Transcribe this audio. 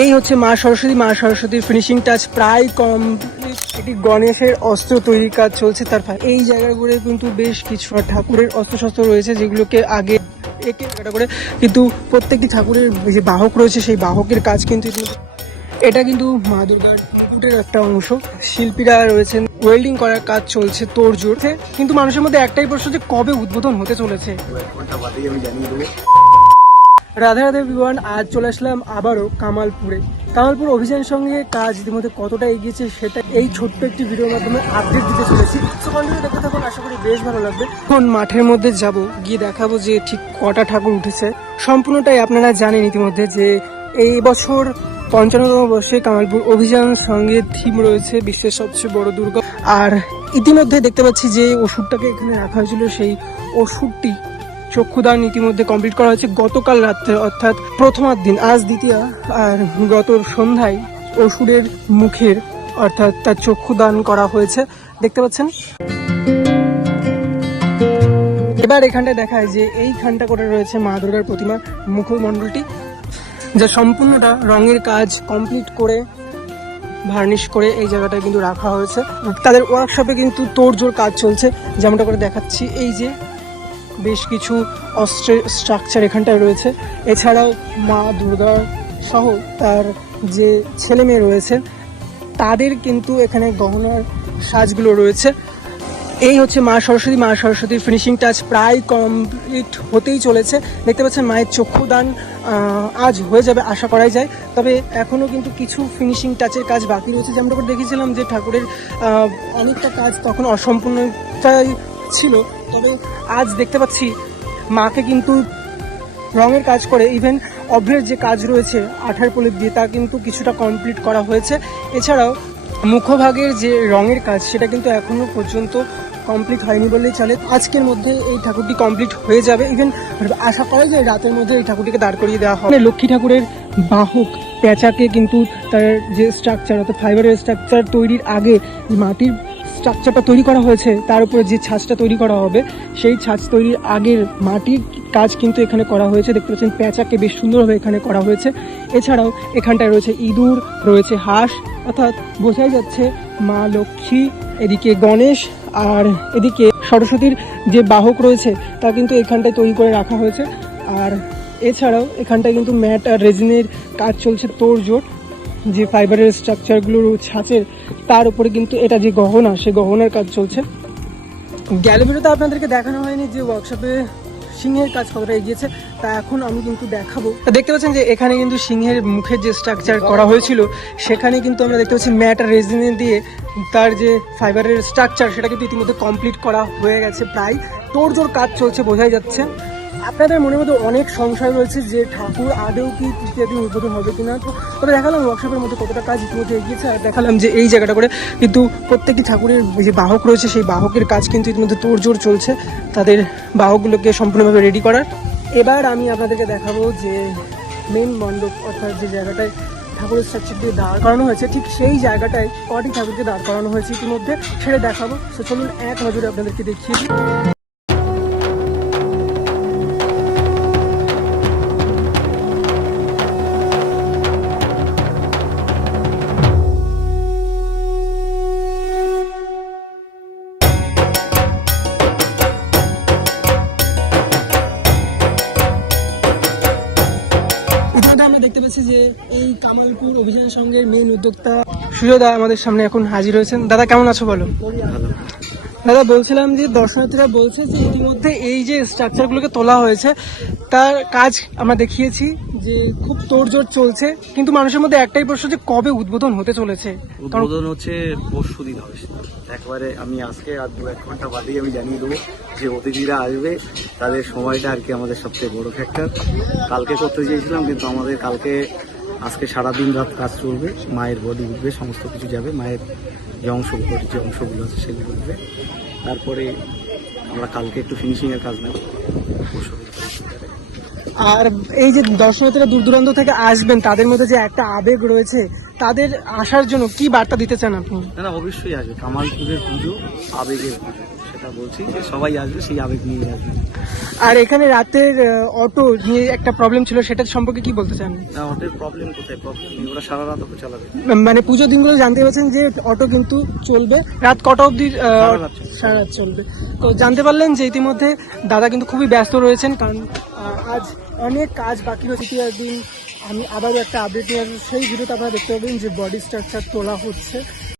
এই হচ্ছে মা সরস্বতী। মা সরস্বতীর ফিনিশিং টাচ প্রায় কমপ্লিট এটি গণেশের অস্ত্র তৈরির কাজ চলছে তার এই জায়গাগুলো কিন্তু বেশ কিছু ঠাকুরের অস্ত্র শস্ত্র রয়েছে যেগুলোকে আগে একে করে কিন্তু প্রত্যেকটি ঠাকুরের যে বাহক রয়েছে সেই বাহকের কাজ কিন্তু এটা কিন্তু মা দুর্গার মুকুটের একটা অংশ। শিল্পীরা রয়েছেন ওয়েল্ডিং করার কাজ চলছে তোড়জোড়। কিন্তু মানুষের মধ্যে একটাই প্রশ্ন যে কবে উদ্বোধন হতে চলেছে? আমি জানিয়ে দেবো। রাধা রাধা বিমান আজ চলে আসলাম আবারও কামালপুরে। কামালপুর অভিযানের সঙ্গে কাজ ইতিমধ্যে কতটা এগিয়েছে সেটা এই ছোট্ট একটি ভিডিওর মাধ্যমে আপডেট দিতে চলেছি। দেখতে থাকুন, আশা করি বেশ ভালো লাগবে। এখন মাঠের মধ্যে যাব, গিয়ে দেখাবো যে ঠিক কটা ঠাকুর উঠেছে। সম্পূর্ণটাই আপনারা জানেন ইতিমধ্যে যে এই বছর পঞ্চান্নতম বর্ষে কামালপুর অভিযান সঙ্গে থিম রয়েছে বিশ্বের সবচেয়ে বড় দুর্গা। আর ইতিমধ্যে দেখতে পাচ্ছি যে ওষুধটাকে এখানে রাখা হয়েছিল, সেই ওষুধটি চক্ষুদান ইতিমধ্যে কমপ্লিট করা হয়েছে। গতকাল রাত্রে, অর্থাৎ প্রথমার দিন, আজ দ্বিতীয়, আর গত সন্ধ্যায় অসুরের মুখের, অর্থাৎ তার চক্ষুদান করা হয়েছে। দেখতে পাচ্ছেন? এবার এখানটায় দেখায় যে এইখানটা করে রয়েছে মা দুর্গার প্রতিমা মুখমণ্ডলটি যা সম্পূর্ণটা রঙের কাজ কমপ্লিট করে ভার্নিশ করে এই জায়গাটায় কিন্তু রাখা হয়েছে। তাদের ওয়ার্কশপে কিন্তু তোড়জোড় কাজ চলছে। যেমনটা করে দেখাচ্ছি, এই যে বেশ কিছু অস্ত্রের স্ট্রাকচার এখানটায় রয়েছে। এছাড়াও মা দুর্গা সহ তার যে ছেলে মেয়ে রয়েছে, তাদের কিন্তু এখানে গহনার সাজগুলো রয়েছে। এই হচ্ছে মা সরস্বতী। মা সরস্বতীর ফিনিশিং টাচ প্রায় কমপ্লিট হতেই চলেছে। দেখতে পাচ্ছেন মায়ের চক্ষুদান আজ হয়ে যাবে আশা করাই যায়। তবে এখনও কিন্তু কিছু ফিনিশিং টাচের কাজ বাকি রয়েছে। যেমন দেখেছিলাম যে ঠাকুরের অনেকটা কাজ তখন অসম্পূর্ণতাই ছিল, তবে আজ দেখতে পাচ্ছি মাকে কিন্তু রঙের কাজ করে ইভেন অভ্রের যে কাজ রয়েছে, আঠার প্রলেপ দিয়ে, তা কিন্তু কিছুটা কমপ্লিট করা হয়েছে। এছাড়াও, মুখভাগের যে রঙের কাজ, সেটা কিন্তু এখনও পর্যন্ত কমপ্লিট হয়নি বললেই চলে। আজকের মধ্যে এই ঠাকুরটি কমপ্লিট হয়ে যাবে। ইভেন আশা করা যায় রাতের মধ্যে এই ঠাকুরটিকে দাঁড় করিয়ে দেওয়া হবে। লক্ষ্মী ঠাকুরের বাহক প্যাঁচাকে কিন্তু তার যে স্ট্রাকচার অর্থাৎ ফাইবারের স্ট্রাকচার তৈরির আগে মাটির স্ট্রাকচারটা তৈরি করা হয়েছে, তার উপরে যে ছাঁচটা তৈরি করা হবে, সেই ছাঁচ তৈরির আগের মাটির কাজ কিন্তু এখানে করা হয়েছে। দেখতে পাচ্ছেন পেঁচাকে বেশ সুন্দরভাবে এখানে করা হয়েছে। এছাড়াও এখানটায় রয়েছে ইঁদুর, রয়েছে হাঁস, অর্থাৎ বোঝাই যাচ্ছে মা লক্ষ্মী, এদিকে গণেশ আর এদিকে সরস্বতীর যে বাহক রয়েছে, তা কিন্তু এখানটায় তৈরি করে রাখা হয়েছে। আর এছাড়াও এখানটায় কিন্তু ম্যাট আর রেজিনের কাজ চলছে, তোড়জোড়। যে ফাইবারের স্ট্রাকচারগুলো ছাঁচের, তার উপরে কিন্তু এটা যে গহনা, সে গহনার কাজ চলছে। গ্যালারিতে আপনাদেরকে দেখানো হয়নি যে ওয়ার্কশপে সিংহের কাজ কতটা এগিয়েছে, তা এখন আমি কিন্তু দেখাবো। তা দেখতে পাচ্ছেন যে এখানে কিন্তু সিংহের মুখের যে স্ট্রাকচার করা হয়েছিল, সেখানে কিন্তু আমরা দেখতে পাচ্ছি ম্যাট আর রেজিনে দিয়ে তার যে ফাইবারের স্ট্রাকচার সেটা কিন্তু ইতিমধ্যে কমপ্লিট করা হয়ে গেছে প্রায়। তোর তোড়জোড় কাজ চলছে, বোঝাই যাচ্ছে। আপনাদের মনের মধ্যে অনেক সংশয় রয়েছে যে ঠাকুর আদৌ কি তৃতীয় দিন উদ্বোধন হবে কিনা? তো তবে দেখালাম ওয়ার্কশপের মধ্যে কতটা কাজ ইতিমধ্যে এগিয়েছে, আর দেখালাম যে এই জায়গাটা করে কিন্তু প্রত্যেকটি ঠাকুরের যে বাহক রয়েছে, সেই বাহকের কাজ কিন্তু ইতিমধ্যে তোড়জোড় চলছে। তাদের বাহকগুলোকে সম্পূর্ণভাবে রেডি করার। এবার আমি আপনাদেরকে দেখাবো যে মেন মণ্ডপ, অর্থাৎ যে জায়গাটায় ঠাকুরের স্ট্রাকচার দিয়ে দাঁড় করানো হয়েছে, ঠিক সেই জায়গাটায় কটি ঠাকুরকে দাঁড় করানো হয়েছে ইতিমধ্যে, সেটা দেখাবো। সো চলুন এক নজরে আপনাদেরকে দেখিয়ে পাচ্ছি যে এই কামালপুর অভিযান সঙ্গে মেন উদ্যোক্তা সুজোদা আমাদের সামনে এখন হাজির হয়েছেন। দাদা, কেমন আছো বলো? দাদা, বলছিলাম যে দর্শনার্থীরা বলছে যে ইতিমধ্যে এই যে স্ট্রাকচারগুলোকে তোলা হয়েছে, তার কাজ আমরা দেখিয়েছি। যে খুব তোড়জোড় চলছে, কিন্তু মানুষের মধ্যে একটাই প্রশ্ন যে কবে উদ্বোধন হতে চলেছে? উদ্বোধন হচ্ছে পরশু দিন হবে। একবারে আমি আজকে আর দু এক ঘণ্টা বাদেই আমি জানিয়ে দেবো যে অতিথিরা আসবে, তাদের সময়টা আর কি আমাদের সবচেয়ে বড় ফ্যাক্টর কালকে করতে চেয়েছিলাম, কিন্তু আমাদের কালকে, আজকে সারাদিন রাত কাজ চলবে, মায়ের বডি উঠবে, সমস্ত কিছু যাবে, মায়ের যে অংশগুলো যে অংশগুলো আছে সেগুলো উঠবে। তারপরে আমরা কালকে একটু ফিনিশিংয়ের কাজ নেব। পরশু আর এই যে দর্শনার্থীরা দূর দূরান্ত থেকে আসবেন তাদের মধ্যে যে একটা আবেগ রয়েছে তাদের আসার জন্য কি বার্তা দিতে চান আপনি? না না অবশ্যই আসবে। কামালপুরের পুজো আবেগের পুজো সেটা বলছি যে সবাই আসবে সেই আবেগ নিয়ে আসবে। আর এখানে রাতের অটো নিয়ে একটা প্রবলেম ছিল সেটা সম্পর্কে কি বলতে চান? না ওদের প্রবলেম কোথায়? প্রবলেম ওরা সারা রাত ওকে চালাবে। মানে পুজো দিনগুলো জানতে পারছেন যে অটো কিন্তু চলবে। রাত কটা অবধি সারা রাত চলবে। তো জানতে পারলেন যে ইতিমধ্যে দাদা কিন্তু খুবই ব্যস্ত রয়েছেন কারণ আজ অনেক কাজ বাকি রয়েছে দিন আমি আবারও একটা আপডেট নিয়ে আসব। সেই ভিডিওতে আপনারা দেখতে পাবেন যে বডি স্ট্রাকচার তোলা হচ্ছে।